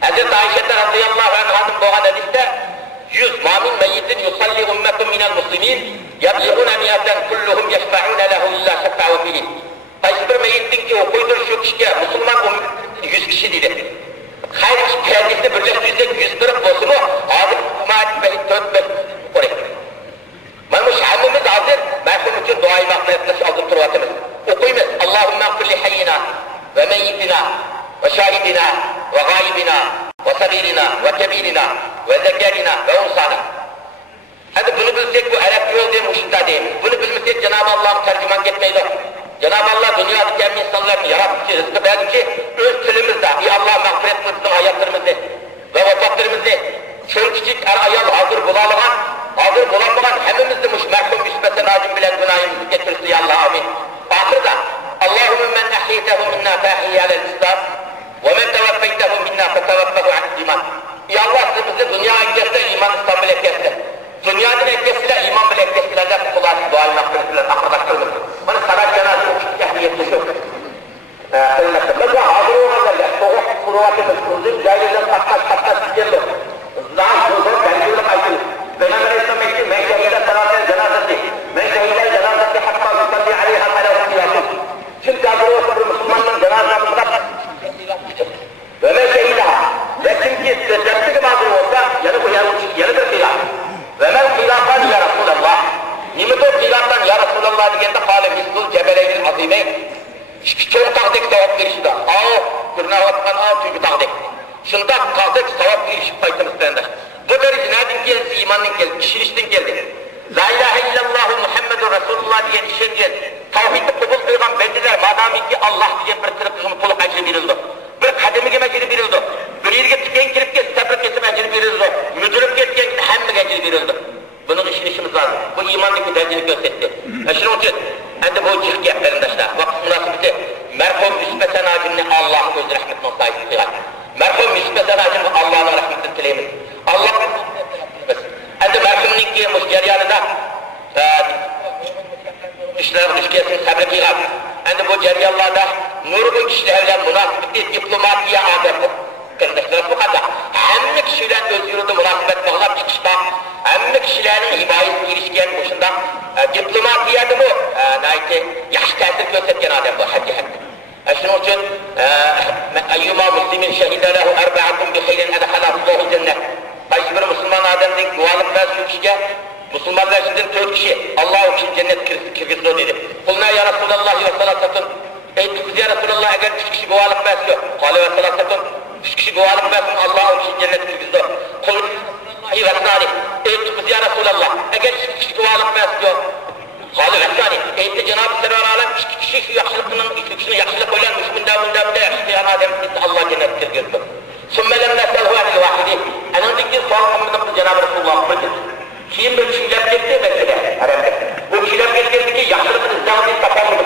Hazreti Ayşe radıyallahu anh'ın bu hadiste 100 mamin meyyitin yusalli ummetun minel muslimin yabliğuna miyaten kulluhum yeşfa'une lehu illa şefa'u fihi. Qaysi bir meyyittin ki okuydur şu kişiye Müslüman 100 kişi dedi. Hayır kendisi birleştirsek 140 olsun o. Hazır cemaat ve 4-5 korek. Mana şahımımız hazır. Merhum için duayı mağfiretleşi aldık turvatımız. Okuyumuz. Allahümme kulli hayyina ve meyyitina ve şahidina ve gaybina ve sabirina ve kebirina ve zekerina ve unsana. Hadi bunu bilsek bu Arap yol diye muşunda değil. Bunu bilmesek Cenab-ı Allah'ın tercüman etmeyiz. Cenab-ı Allah dünyadaki hem insanların yarattığı rızkı verdi ki öz tilimizde bir Allah mağfiret kılsın hayatlarımızı ve vafatlarımızı çöl küçük ayal hazır bulanmayan hemimizdimiş merhum müsbete nacim bilen günahımızı getirsin ya Allah amin. Ahırda Allahümme men ahiytehu minna fâhiyye alel islam ve men tevaffeytehu minna fetevaffahu an iman. Ya Allah sizi dünya eklesin iman İslam bile eklesin. Dünyanın eklesinler iman bile eklesinler kulağını duayı mağfiretler arkadaşlarımız. Bana saray cenazı uçuk yahniyeti şu. Mesela hazır olanlar ya, soğuk kuruvatımız uzun, yaylıdan patlaş geldi. Daha uzun, ben yıllık aydın. Peygamber Aleyhisselam etti, men şehide salaten cenazesi, men şehide cenazesi hatta yusalli aleyha aleyha siyasın. Şimdi hazır olsa bir Müslümanın cenazesini bırak. Ve men şehideha. Ve çünkü sesli hazır olsa, yanı bir kıyaf. Ve men kıyafan ya Resulallah. Nimit o kıyaftan ya Resulallah diyende kâle mislul cebeleynil azimeyn. Çok tağdek sevap verişi var. Kırnağı atkan çünkü tağdek. Şundan tağdek sevap verişi faydalı isteyenler. Bu derece nereden geldi? İmanın geldi, kişilikten geldi. La ilahe illallah Muhammedun Resulullah diyen işengen, tavhidi kabul kılgan bendiler, madami ki Allah diyen bir tırıklığı kuluk ecri verildi. Bir kademige ecri verildi. Bir yerge tüken kirip kes, sabır kesim ecri verildi. Müdürüp ketken hemme ecri verildi. Bunun işimiz lazım. Bu imandaki dereceni gösterdi. Şunun için, hadi bu cihki arkadaşlar, vakit münasebeti, merhum müsbeten acımını Allah'ın göz rahmetine sahip kıyar. Merhum müsbeten acımını Allah'ın rahmetini dileyimiz. Allah'ın hadi merhumun ki müşteriyanında müşkesin sabri kıyar. Hadi bu ceriyalarda nurgun kişilerle münasebeti diplomatiye adettir. Kardeşler bu kadar. Hemme kişiler öz yurdu münasebet bağlap çıkışta, hemme kişilerin hibayet girişken boşunda diplomatiyede bu, yaş tesir gösterken adam bu, haddi. Şunun için eyyuma muslimin şehide lehu erba'atun bi hayrin edhalâhullahu cennet. Qaysi bir Müslüman adamın dualık ve şu kişiye, Müslümanlar içinden 4 kişi Allah için cennet kirgisi dedi. Kulna ya Resulallah ve salatatun. Eytimiz ya Resulallah eğer 3 kişi dualık versin, kâle ve salatatun. 3 kişi dualık versin Allah için cennet kirgisi. Kulna ya Resulallah eytimiz ya Resulallah eğer 3 kişi dualık versin. Kâle ve salatatun. Eytti Cenab-ı Server Alem 3 kişi şu yaxşılık olan müşmündâ yaxşılıyan adam Allah cennet kirgisi. ثم لم نسأله عن الواحد. أنا ذكر صار من جناب رسول الله بجد. Kim bir şeyler getirdi mesela herhalde. Bu şeyler getirdi ki yaşlılık rızkını tapanmadı.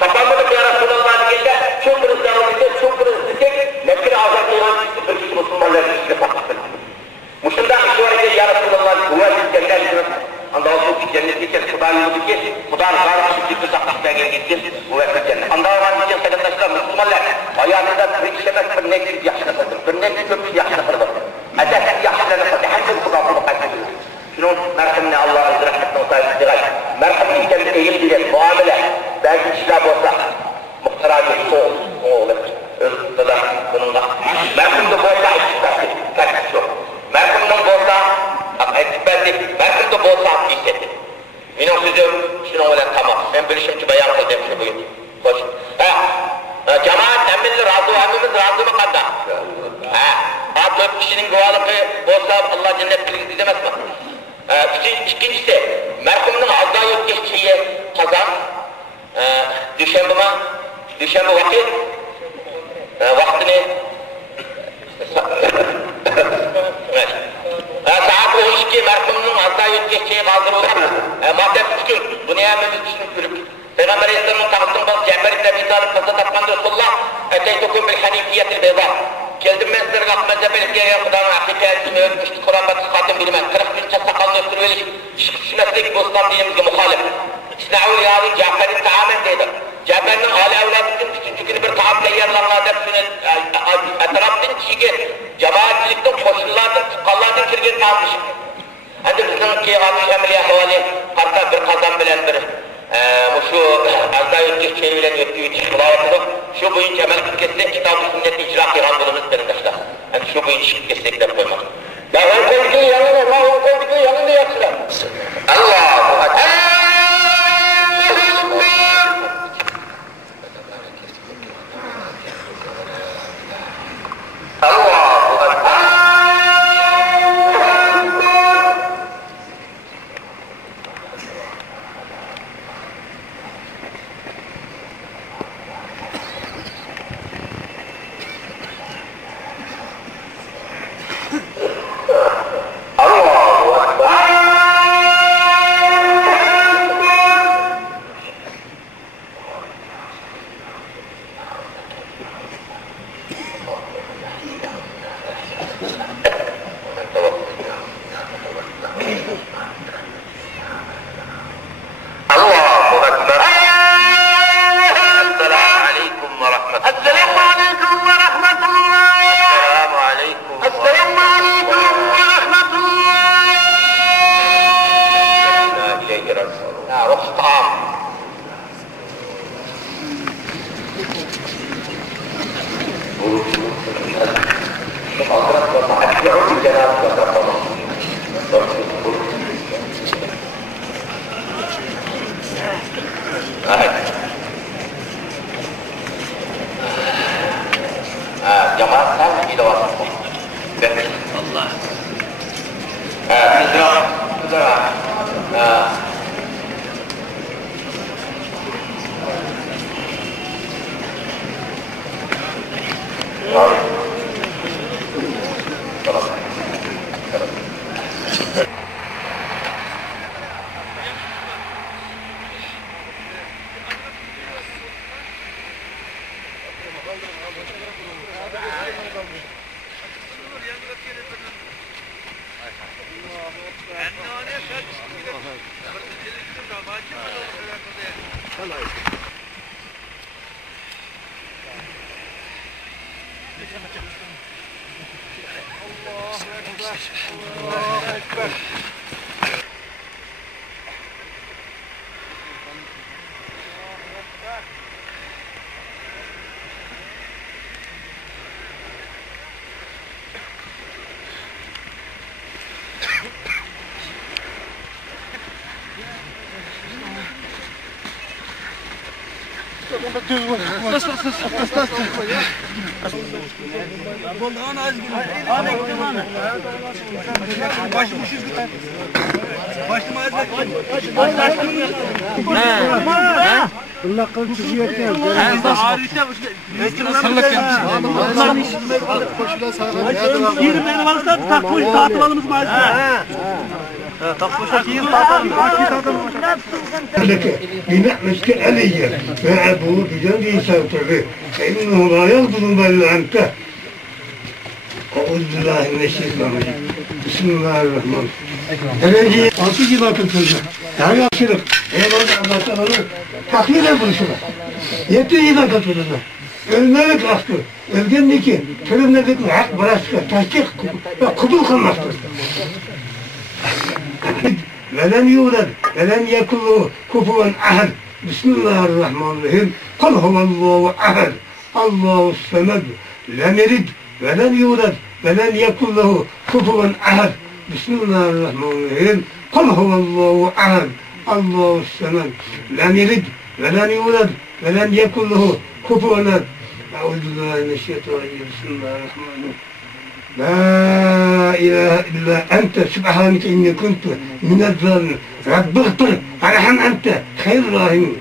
Tapanmadı ya Resulallah diyende çok rızkını çok rızkını nefkini azaltılan bir kişi Müslümanlar içinde patladı. Muşunda şu var ki ya Resulallah bu cennet anda o cennet için Kuday'ın ki Kuday'ın karşı çıktı saklıkta gitti bu cennet. Anda olan için arkadaşlar Müslümanlar hayatında bir işlemez bir nekil yaşlanır. Bir nekil çok yaşlanır. Adet yaşlanır. Herkes Kuday'ın kaçırır. Şunun merhamine Allah'ın rahmetine sahip digay. Merhamin kendi eğim diye muamele. Belki kişiler olsa muhtaracı soğuk. Oğlum. Özgürlüğüne bununla. Merhaminde bolsa eksiklerdi. Yok. Merhaminde bolsa eksiklerdi. Merhaminde bolsa hissetti. Benim sözüm şunun öyle tamam. Ben bilişim ki bayan kıldım şu bugün. Hoş. Cemaat emminli razı mı kadar? 4 kişinin dualıkı bolsa Allah cennet bilgisi demez mi? İkincisi, merhumunun azda yok geçtiği kazan, düşenbe vaktini saat 12 merhumunun azda yok geçtiği hazır olan madde 3 gün, bunu yememiz düşünüp Peygamber Aleyhisselam'ın tahtın bazı Cefer İbn Ebi Talib fazla tapkan Resulullah eteytukum bil hanifiyetil beyza. Geldim ben sizlere kalkmaz belirtiye ya Kudam'ın hakikatini ölmüştü Kur'an batı hatim bilmem 40 gün sakalını öptürmeli şüphesindeki bu İslam dinimizde muhalif İsna'ul yâvi Cafer'in tamamen dedi Cafer'in âli evladı için 3. günü bir taam teyyarlarına der etrafın kişiye işit kestekler koymak. Ben on koydukun yanına, ben on koydukun yanına yatsıram. Allahu Ekber. بنعمتك علي فأبو بجنبي سوطه فإنه لا يغضب بل أنت أعوذ بالله من الشيطان الرجيم بسم الله الرحمن الرحيم Önce 6 civat tutuldu. Her yapışırık. Eyvallah Allah'tan takviyle buluşurlar. 7 civat tutuldu. Ölmelik askı. Ölgen ki türümledik mi hak bıraşkı. Tasdik ve kubul kılmaktır. ولم يولد ولم يكن له كفوا أحد بسم الله الرحمن الرحيم قل هو الله أحد الله الصمد لم يلد ولم يولد ولم يكن له كفوا أحد بسم الله الرحمن الرحيم قل هو الله أحد الله الصمد لم يلد ولم يولد ولم يكن له كفوا أحد أعوذ بالله من الشيطان الرجيم بسم الله الرحمن الرحيم لا إله إلا أنت سبحانك إني كنت من الظالمين رب اغفر ارحم أنت خير الراحمين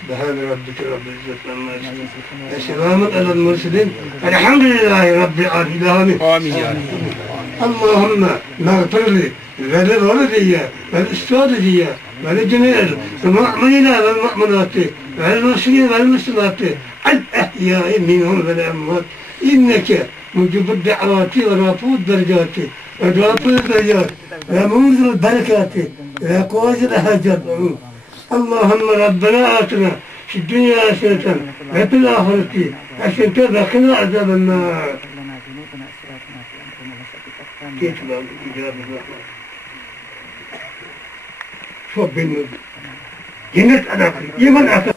سبحان ربك رب العزة عما يصفون وسلام على المرسلين الحمد لله رب العالمين آمين يا رب اللهم اغفر لي ولولدي ولأستاذي ولجميع المؤمنين والمؤمنات والمسلمين والمسلمات الأحياء منهم والأموات إنك مجيب الدعوات ورافع الدرجات ورافع الدرجات ومنزل البركات وقواز الأهجات اللهم ربنا آتنا في الدنيا حسنة وفي الآخرة حسنة وقنا عذاب النار كيف لا إجابة الرحمن شو بالنور جنة أنا يمن أتى